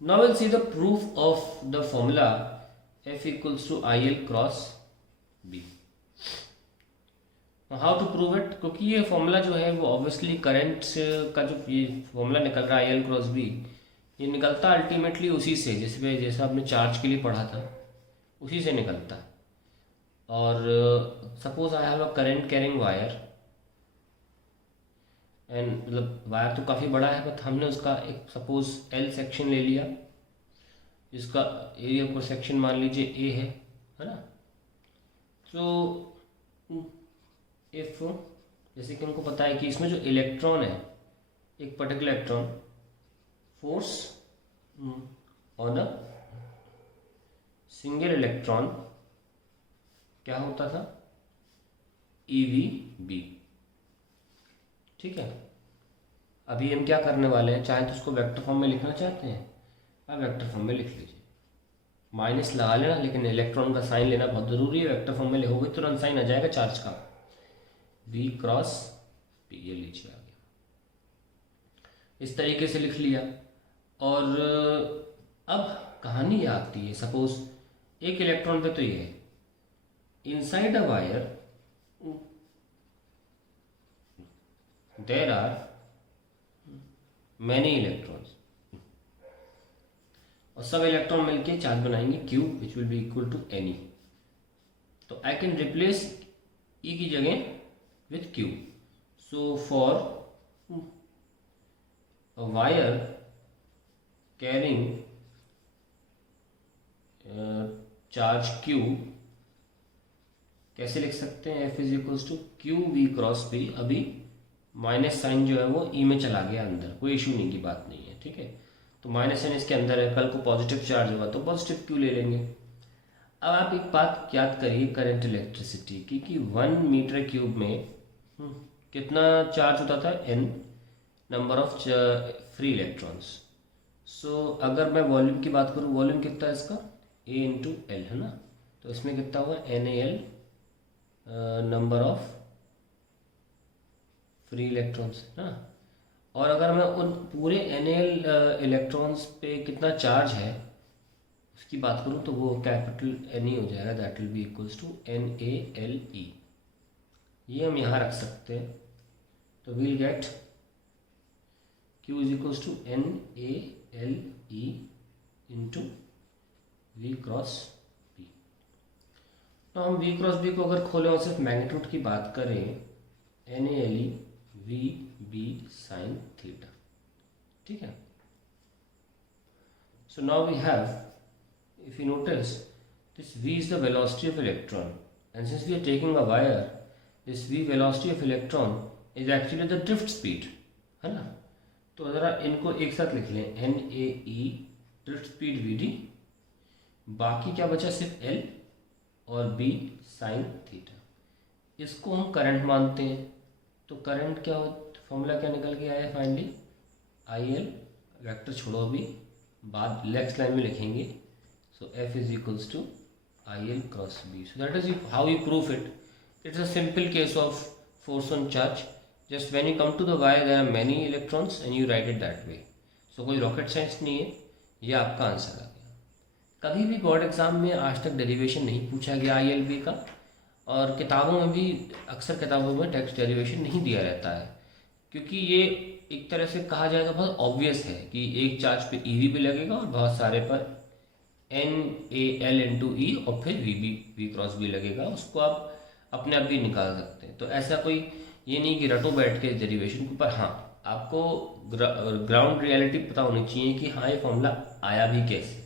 Now we'll see the proof of the formula F equals to IL cross B. How to prove it, क्योंकि ये formula जो है वो obviously current का जो ये फॉर्मूला निकल रहा है आई एल क्रॉस बी, ये निकलता अल्टीमेटली उसी से जैसा आपने चार्ज के लिए पढ़ा था उसी से निकलता। और suppose I have a current carrying wire and मतलब वायर तो काफ़ी बड़ा है बट हमने उसका एक सपोज एल सेक्शन ले लिया जिसका एरिया को सेक्शन मान लीजिए ए है ना। तो इफ जैसे कि हमको पता है कि इसमें जो इलेक्ट्रॉन है एक particular electron force on a single electron क्या होता था EV/B। ठीक है, अभी हम क्या करने वाले हैं, चाहे तो उसको वेक्टर फॉर्म में लिखना चाहते हैं आप वेक्टर फॉर्म में लिख लीजिए, माइनस लगा लेना, लेकिन इलेक्ट्रॉन का साइन लेना बहुत ज़रूरी है। वेक्टर फॉर्म में लिखोगे तुरंत साइन आ जाएगा चार्ज का, V क्रॉस P, ये लीजिए आ गया, इस तरीके से लिख लिया। और अब कहानी ये आती है, सपोज एक इलेक्ट्रॉन पे तो ये है inside a wire there are many electrons, और सब इलेक्ट्रॉन मिलके चार्ज बनाएंगे Q which will be equal to N। तो आई कैन रिप्लेस E की जगह with Q। So for a wire carrying charge Q कैसे लिख सकते हैं, F is equals to QV cross P। अभी माइनस साइन जो है वो E में चला गया अंदर, कोई इशू नहीं की बात नहीं है। ठीक है, तो माइनस साइन इसके अंदर है, कल को पॉजिटिव चार्ज होगा तो पॉजिटिव Q ले लेंगे। अब आप एक बात याद करिए करंट इलेक्ट्रिसिटी की कि 1 मीटर क्यूब में कितना चार्ज होता था, N number of free electrons. So अगर मैं वॉल्यूम की बात करूँ, वॉल्यूम कितना है इसका A इंटू एल है ना, तो इसमें कितना हुआ NaL number of free electrons है ना। और अगर मैं उन पूरे NaL इलेक्ट्रॉन्स पे कितना चार्ज है उसकी बात करूँ तो वो कैपिटल N ही हो जाएगा, that will be equals to NaLe। ये हम यहाँ रख सकते हैं, तो we'll get Q is equals to NaLe into V cross B। तो हम V क्रॉस B को अगर खोलें और सिर्फ मैग्नीट्यूड की बात करें, NaLe VB sin theta। ठीक है, so now we have, if you notice, this V is the velocity of electron, and since we are taking a wire, this V velocity of electron is actually the drift speed है ना। तो ज़रा इनको एक साथ लिख लें, NaE drift speed VD, बाकी क्या बचा सिर्फ L और B sin theta। इसको हम करंट मानते हैं, तो करंट क्या हो, फॉर्मूला क्या निकल के आया फाइनली, IL वेक्टर छोड़ो अभी, बाद नेक्स्ट लाइन में लिखेंगे। So F is equals to IL cross B। So that is how you proof it. It's a simple case of force on charge, just when you come to the wire there are many electrons and you write it that way. So कोई rocket science नहीं है, ये आपका answer आ गया। कभी भी board exam में आज तक डेरिवेशन नहीं पूछा गया ILB का, और किताबों में भी अक्सर किताबों में टेक्स्ट डेरिवेशन नहीं दिया रहता है, क्योंकि ये एक तरह से कहा जाए तो बहुत ऑब्वियस है कि एक चार्ज पे EV भी लगेगा और बहुत सारे पर NaL इंटू E और फिर V क्रॉस भी लगेगा, उसको आप अपने आप भी निकाल सकते हैं। तो ऐसा कोई ये नहीं कि रटो बैठ के डेरिवेशन के, पर हाँ आपको ग्राउंड रियलिटी पता होनी चाहिए कि हाँ ये फॉर्मूला आया भी कैसे।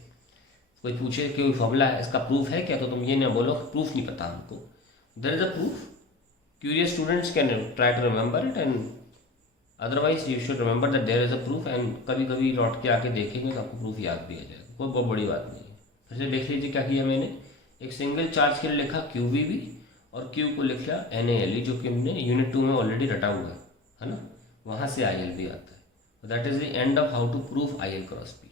कोई पूछे कि कोई फॉर्मूला है इसका प्रूफ है क्या, तो तुम ये ना बोलो प्रूफ नहीं पता हमको, there is a proof। Curious students can try to remember it, and otherwise you should remember that there is a proof, and कभी कभी लौट के आके देखेंगे तो आपको प्रूफ याद भी आ जाएगा, कोई बहुत बड़ी बात नहीं है। फिर से देख लीजिए क्या किया मैंने, एक सिंगल चार्ज के लिए लिखा QVB और Q को लिख लिया NaLe, जो कि हमने यूनिट 2 में ऑलरेडी रटा हुआ है ना, वहाँ से ILB आता है। That is the end of how to proof IL cross B।